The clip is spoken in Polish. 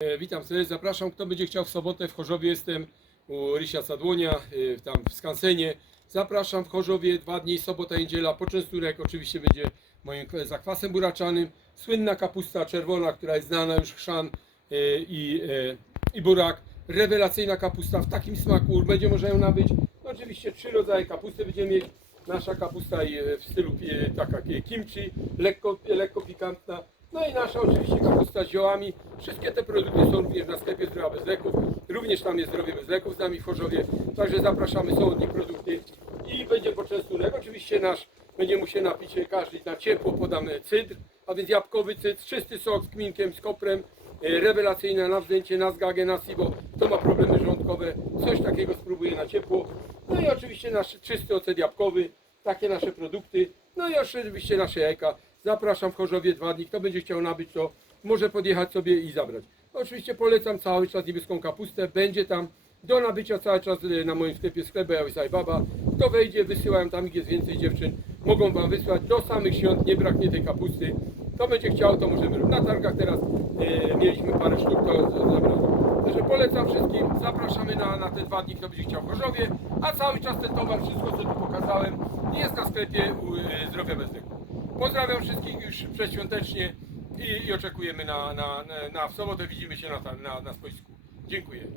E, Witam serdecznie, zapraszam. Kto będzie chciał w sobotę w Chorzowie jestem u Rysia Sadłonia, e, tam w Skansenie. Zapraszam w Chorzowie, dwa dni, sobota, niedziela, poczęstunek oczywiście będzie moim zakwasem buraczanym. Słynna kapusta czerwona, która jest znana już chrzan e, i, i burak. Rewelacyjna kapusta w takim smaku, będzie można ją nabyć. No, oczywiście trzy rodzaje kapusty będziemy mieć. Nasza kapusta w stylu taka kimchi, lekko, lekko pikantna. No i nasza oczywiście kapusta z ziołami. Wszystkie te produkty są również na sklepie Zdrowa Bez Leków. Również tam jest Zdrowie Bez Leków z nami w Chorzowie. Także zapraszamy, są od nich produkty. I będzie poczęstunek. Oczywiście nasz będzie mu się napić każdy na ciepło, podamy cydr, a więc jabłkowy cydr, czysty sok z kminkiem, z koprem. e, Rewelacyjne na wzdęcie, na zgagę, na sibo. Kto ma problemy żołądkowe, coś takiego spróbuje na ciepło. No i oczywiście nasz czysty ocet jabłkowy, takie nasze produkty. No i oczywiście nasze jajka. Zapraszam w Chorzowie dwa dni. Kto będzie chciał nabyć, to może podjechać sobie i zabrać. Oczywiście polecam cały czas niebieską kapustę. Będzie tam do nabycia cały czas y, na moim sklepie sklepie Ojsaj Baba. Kto wejdzie, wysyłają tam, gdzie jest więcej dziewczyn. Mogą Wam wysłać do samych świąt, nie braknie tej kapusty. Kto będzie chciał, to możemy robić. Na targach teraz y, mieliśmy parę sztuk, to zabrano. Także polecam wszystkim, zapraszamy na, na te dwa dni, kto będzie chciał w Chorzowie, a cały czas ten towar, wszystko co tu pokazałem, jest na sklepie y, Zdrowia Bez. Pozdrawiam wszystkich już przedświątecznie i, i oczekujemy na, na, na, na w sobotę widzimy się na, na, na. Dziękuję.